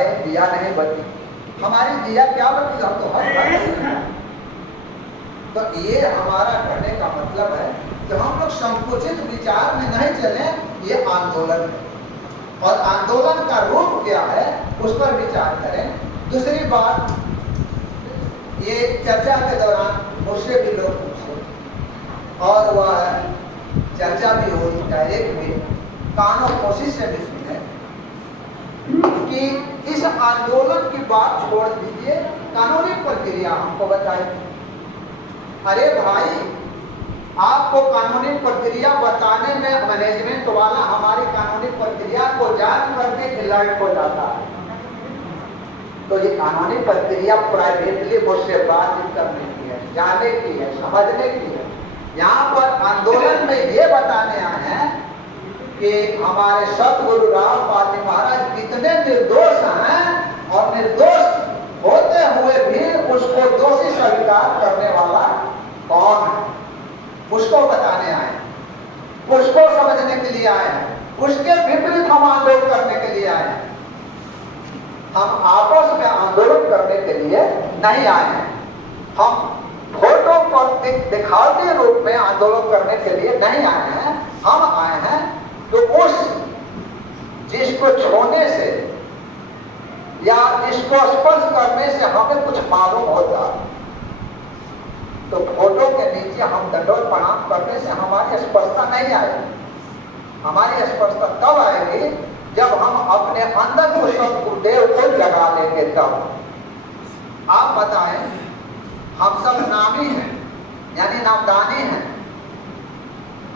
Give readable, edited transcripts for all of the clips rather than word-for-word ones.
बताए दिया नहीं बची, हमारी दिया क्या बची, हम तो हर घर। तो ये हमारा कहने का मतलब है कि हम लोग संकुचित विचार में नहीं चले, ये आंदोलन है और आंदोलन का रूप क्या है उस पर विचार करें। दूसरी बात, ये चर्चा के दौरान मुझसे भी लोग पूछे और वह चर्चा भी हुई, डायरेक्ट भी कानों कोशिश से भी सुने कि इस आंदोलन की बात छोड़ दीजिए, कानूनी प्रक्रिया हमको बताइए। अरे भाई, आपको कानूनी प्रक्रिया बताने में मैनेजमेंट वाला हमारी कानूनी प्रक्रिया को जान करके अलर्ट हो जाता है। तो ये कानूनी प्रक्रिया प्राइवेटली मुझसे बातचीत करने की है, जानने की है, समझने की है। यहाँ पर आंदोलन में ये बताने आए हैं कि हमारे सतगुरु राम पार्टी महाराज कितने निर्दोष हैं और निर्दोष होते हुए भी उसको दोषी स्वीकार करने वाला कौन है, उसको बताने आए, उसको समझने के लिए आए हैं, उसके विपरीत हम आंदोलन करने के लिए आए हैं। हम आपस में आंदोलन करने के लिए नहीं आए हैं, हम फोटो पर दिखावटी रूप में आंदोलन करने के लिए नहीं आए हैं। हम आए हैं तो उस जिसको छूने से या जिसको स्पर्श करने से हमें कुछ मालूम होता, तो फोटो के नीचे हम दंडवत प्रणाम करने से हमारी स्पर्शता नहीं आएगी। हमारी स्पर्शता तब आएगी जब हम अपने अंदर को सतगुरुदेव को जगा लेंगे। तब आप बताएं, हम सब नामी हैं यानी नामदानी हैं।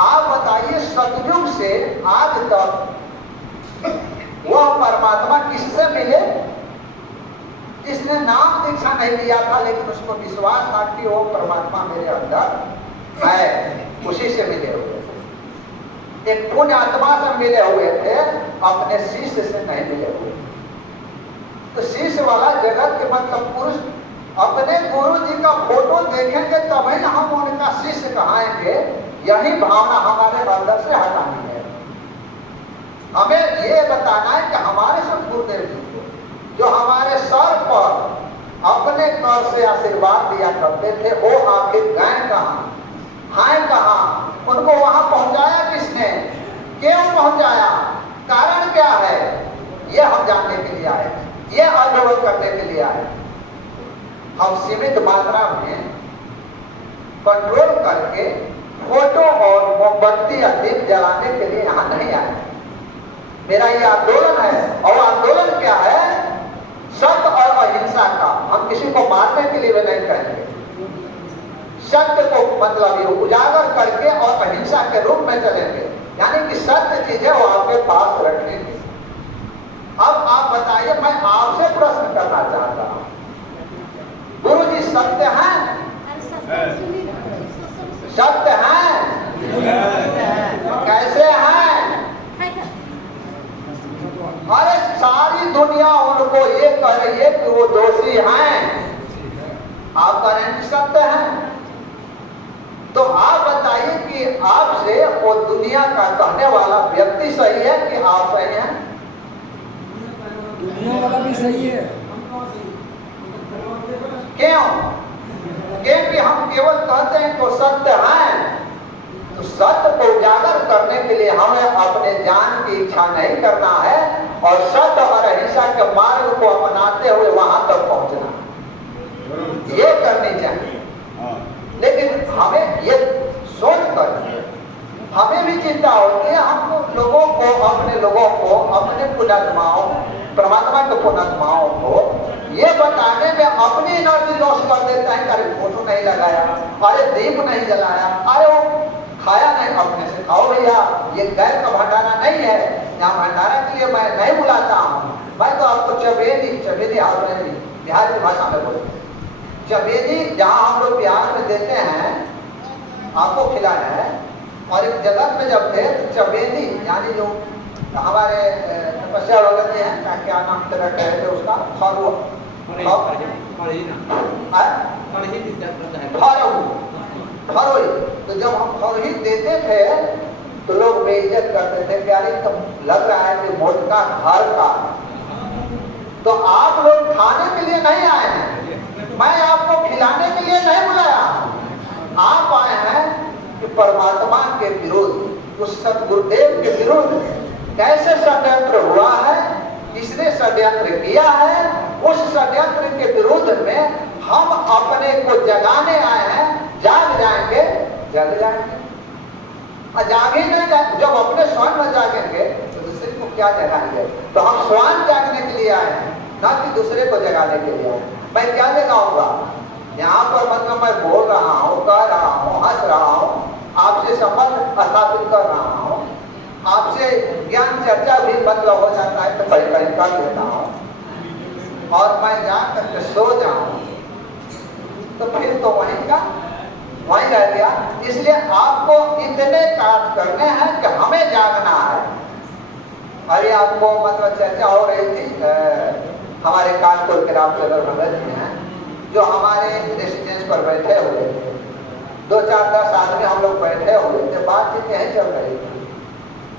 आप बताइए, सतयुग से आज तक वह परमात्मा किससे मिले जिसने नाम दीक्षा नहीं लिया था लेकिन उसको विश्वास था कि वो परमात्मा मेरे अंदर है, उसी से मिले हुए थे। एक पुण्य आत्मा से मिले हुए थे, अपने शिष्य से नहीं मिले हुए। तो शिष्य वाला जगत के मतलब पुरुष अपने गुरु जी का फोटो देखेंगे तभी हम उनका शिष्य कहाएंगे। यही भावना हमारे अंदर से हटानी है। हमें ये बताना है कि हमारे सतगुरुदेव जी को जो हमारे सर पर अपने कर से आशीर्वाद दिया करते थे, वो आखिर गए कहाँ, हैं कहाँ, उनको वहां पहुंचाया किसने, क्यों पहुंचाया, कारण क्या है, ये हम जानने के लिए आए, ये अध्ययन करने के लिए आए। हम सीमित मात्रा में कंट्रोल करके फोटो और मोमबत्ती या दीप जलाने के लिए यहाँ नहीं आए। मेरा ये आंदोलन है और आंदोलन क्या है, सत्य और अहिंसा का। हम किसी को मारने के लिए भी नहीं कहेंगे, सत्य को मतलब ये उजागर करके और अहिंसा के रूप में चलेंगे, यानी कि सत्य चीजें वो आपके पास रखेंगे। अब आप बताइए, मैं आपसे प्रश्न करना चाहता हूँ, गुरु जी सत्य हैं, सत्य हैं, कैसे हैं? अरे सारी दुनिया उनको ये कह रही है कि वो दोषी हैं, आप कह रहे हैं कि सत्य हैं। तो आप बताइए कि आपसे वो दुनिया का कहने वाला व्यक्ति सही है कि आप सही हैं? दुनिया वाला भी सही है। क्यों? क्योंकि हम केवल कहते हैं तो सत्य हैं। तो सत्य को उजागर करने के लिए हमें अपने जान की इच्छा नहीं करना है और सत्य और अहिंसा के मार्ग को अपनाते हुए वहां तक पहुंचना, ये करनी चाहिए। लेकिन हमें ये सोच कर हमें भी चिंता होती है, हम लोगों को, अपने लोगों को, अपने पुण्यात्माओं, परमात्मा के पुण्यात्माओं को ये बताने में अपनी एनर्जी लॉस कर देता है। अरे फोटो नहीं लगाया, अरे दीप नहीं जलाया, अरे वो खाया नहीं, अपने से खाओ भैया, ये गैर का भंडारा नहीं है, यहाँ भंडारा के लिए मैं नहीं बुलाता हूँ। मैं तो आपको चबेली आपने बिहार की भाषा में बोलते हैं, चबेली जहाँ हम लोग बिहार में देते हैं आपको खिलाना है। और एक जगत में जब थे तो चबेली यानी जो हमारे तपस्या वगैरह हैं, क्या नाम तेरा कहे थे उसका, फरोई। तो जब हम फरोही देते थे तो लोग बेइज्जत करते थे, क्या तो लग रहा है कि मोटका घर का। तो उस सतगुरुदेव के विरुद्ध कैसे षड्यंत्र हुआ है, किसने षड्यंत्र किया है, उस षड्यंत्र के विरुद्ध में हम अपने को जगाने आए हैं। जाग जाएंगे, जग जाएंगे। और जागे नहीं जाए, जब अपने स्वयं में जागेंगे तो दूसरे को क्या जगाएंगे। तो हम स्वयं जागने के लिए आए हैं, ना कि दूसरे को जगाने के लिए आए। मैं क्या जगाऊंगा? यहाँ पर मतलब मैं बोल रहा हूँ, कह रहा हूँ, हंस रहा हूँ, आपसे संबंध स्थापित कर रहा हूँ, आपसे ज्ञान चर्चा भी मतलब हो जाता है तो कहीं कहीं कर लेता हूँ, और मैं जा करके सो जाऊँ तो फिर तो वहीं का वहीं रह गया। इसलिए आपको इतने कार्य करने हैं कि हमें जागना है। अरे आपको मतलब चर्चा हो रही थी, हमारे कानपुर के रामचंद्र भगत जी हैं जो हमारे रेसिडेंस पर बैठे हुए थे। 2-4-10 आदमी हम लोग बैठे हुए थे, बातचीत यही चल रही थी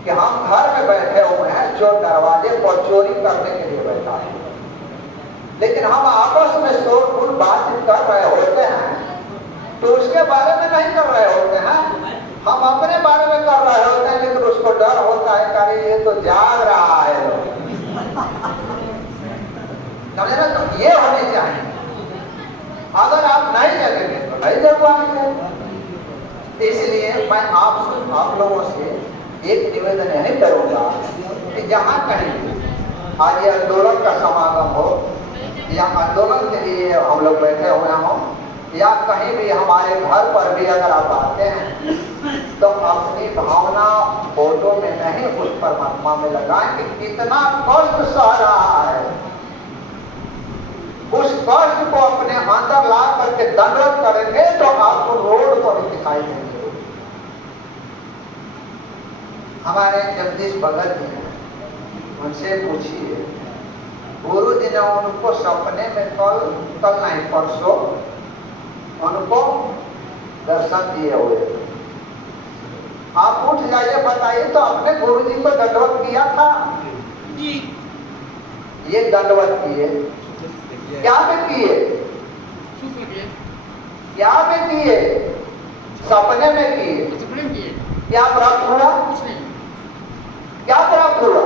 कि हम घर में बैठे हुए हैं, चोर दरवाजे पर चोरी करने के लिए बैठा है, लेकिन हम आपस में शोरगुल बातचीत कर रहे होते हैं तो उसके बारे में नहीं कर रहे होते हैं, हम अपने बारे में कर रहे होते हैं। लेकिन उसको डर होता है कि ये तो जाग रहा है लोग, समझे ना। तो ये होनी चाहिए। अगर आप नहीं जगेंगे तो नहीं जग पाएंगे। इसलिए मैं आप लोगों से एक निवेदन यही करूंगा कि जहां कहीं आज ये आंदोलन का समागम हो या आंदोलन के लिए हम लोग बैठे हुए हों, या कहीं भी हमारे घर पर भी अगर आप आते हैं तो अपनी भावना फोटो में नहीं, उस परमात्मा में लगाएं कि कितना कष्ट सह रहा है। उस कष्ट को अपने अंदर ला करके दंडवत करेंगे तो आपको रोड पर दिखाई देंगे। हमारे जगदीश भगत जी हैं, उनसे पूछिए, गुरु जी ने उनको सपने में कल नहीं परसों उनको दर्शन दिए हुए थे। आप उठ जाइए, बताइए तो अपने गुरु जी को दंडवत किया था जी? ये दंडवत किए, क्या में किए? क्या में किए? सपने में किए। क्या प्राप्त हुआ? क्या प्राप्त हुआ?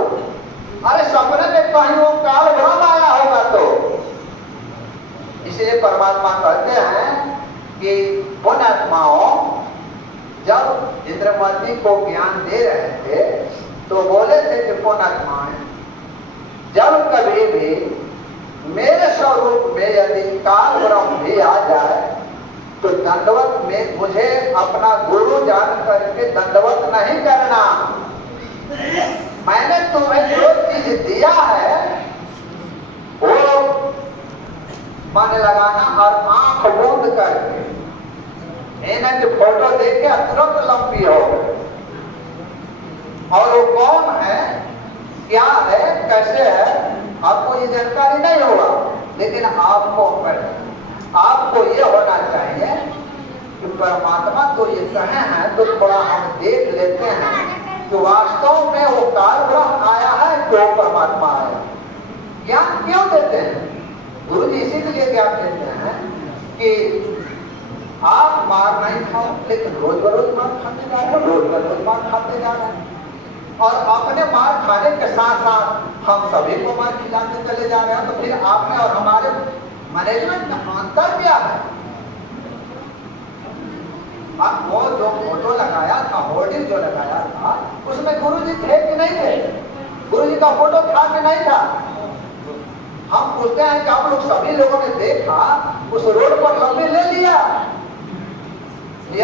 अरे सपने में कहीं वो काल भ्रम आया होगा तो। इसलिए परमात्मा कहते हैं कि पुण्यात्माओं, जब इंद्रमती को ज्ञान दे रहे थे तो बोले थे कि पुण्यात्माएं, जब कभी भी मेरे स्वरूप में यदि काल ब्रह्म भी आ जाए तो दंडवत में मुझे अपना गुरु जान करके दंडवत नहीं करना। मैंने तुम्हें जो चीज दिया है वो मन लगाना और आंख बंद करके इन्हें की फोटो देख के तुरंत लंबी हो। और वो कौन है, क्या है, कैसे है, आपको ये जानकारी नहीं होगा, लेकिन आपको ये होना चाहिए कि परमात्मा तो ये कहे हैं तो थोड़ा हम देख लेते हैं कि वास्तव में वो काल ब्रह्म आया है, क्यों परमात्मा आया। ज्ञान क्यों देते हैं गुरु जी? इसीलिए ज्ञान देते हैं कि आप मार नहीं खाओ, लेकिन रोज बरोज मार खाते जा रहे हो, रोज बरोज मार खाते जा रहे हैं, और अपने मार खाने के साथ साथ हम सभी को मार खिलाते चले जा रहे हैं। तो फिर आपने और हमारे मैनेजमेंट का अंतर क्या है? आप वो जो फोटो लगाया था, होर्डिंग जो लगाया था, उसमें गुरु जी थे कि नहीं थे? गुरु जी का फोटो था कि नहीं था? हम पूछते हैं कि आप लोग सभी लोगों ने देखा, उस रोड पर लंबे ले लिया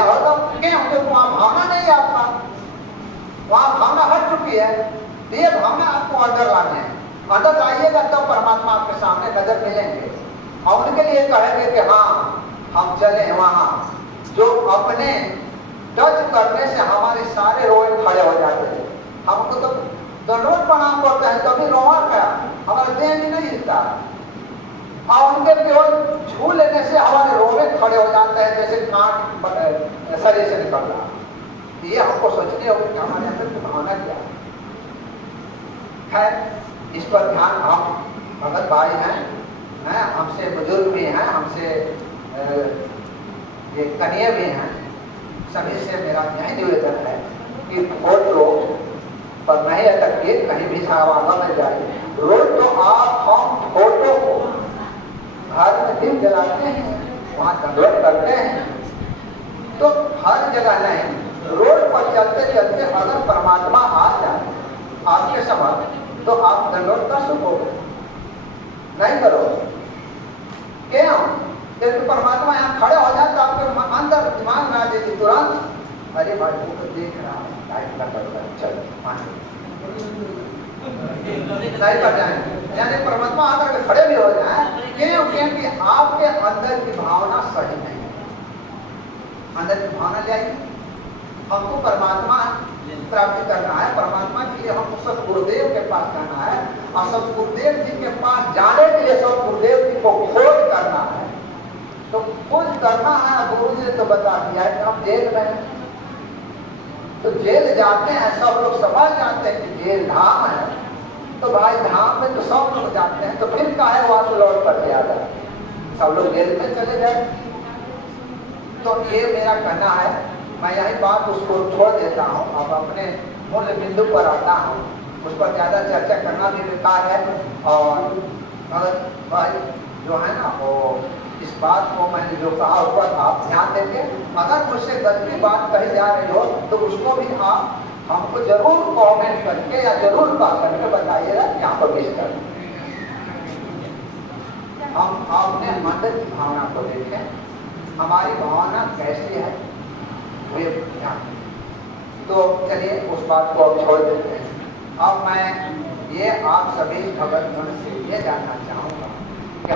होता क्यों? हमको वहां भावना नहीं आता, वहां भावना हट चुकी है। ये भावना आपको अंदर लाने हैं। अंदर लाइएगा तब तो परमात्मा आपके सामने नजर मिलेंगे और उनके लिए कहेंगे कि हाँ हम चले वहां। जो अपने टच करने से हमारे सारे रोए खड़े हो जाते हैं। हमको तो दंडवत प्रणाम करते हैं, कभी रोआ क्या, हमारा देह भी नहीं हिलता, और उनके केवल छू लेने से हमारे रोवे खड़े हो जाते हैं, जैसे कांट शरीर से निकल रहा। ये हमको सोचने होगा कि हमारे अंदर की भावना क्या है। खैर इस पर ध्यान, हम भगत भाई हैं, हमसे बुजुर्ग भी हैं, हमसे ये कन्या भी हैं, सभी से मेरा यही निवेदन है कि फोटो पर नहीं अटकिए, कहीं भी सावाना में जाइए। रोज तो आप हम फोटो को घर में दीप जलाते हैं, वहाँ दंडवत करते हैं, तो हर जगह नहीं, रोड पर चलते चलते अगर परमात्मा आ जाए आपके समझ तो आप दंडवत कर सकोगे? नहीं करो। क्यों? जब परमात्मा यहाँ खड़े हो जाए तो आपके अंदर दिमाग में आ जाएगी तुरंत, अरे भाई वो तो देख रहा है, लाइट का कर रहा है, चल मान नहीं कर जाएंगे। यानी परमात्मा आकर के खड़े भी हो जाए, क्यों? क्योंकि आपके अंदर की भावना सही नहीं है। अंदर की भावना ले आएगी। हमको परमात्मा प्राप्ति करना है, परमात्मा के लिए हम सब गुरुदेव के पास जाना है, और सब गुरुदेव जी के पास जाने के लिए सब गुरुदेव जी को खोज करना है। तो खोज करना है, गुरु जी ने तो बता दिया है कि हम जेल में हैं, तो जेल जाते हैं, सब लोग समझ जाते हैं कि जेल धाम है, तो भाई धाम में तो सब लोग जाते हैं, तो फिर काहे वहां से लौट कर आ जाए, सब लोग जेल में चले जाए। तो ये मेरा कहना है, मैं यही बात उसको छोड़ देता हूँ, अब अपने मूल बिंदु पर आता हूँ। उस पर ज़्यादा चर्चा करना भी बेकार है। और अगर भाई जो है ना वो इस बात को मैंने जो कहा उस पर आप ध्यान देंगे, अगर मुझसे गलती बात कही जा रही हो तो उसको भी आप हमको जरूर कमेंट करके या जरूर बात करके बताइएगा, यहाँ पर पेश कर। हम अपने मंदिर की भावना को देखें, हमारी भावना कैसी है वे ध्यान। तो चलिए उस बात को अब छोड़ देते हैं। अब मैं ये आप सभी भगत मन से ये जानना चाहूँगा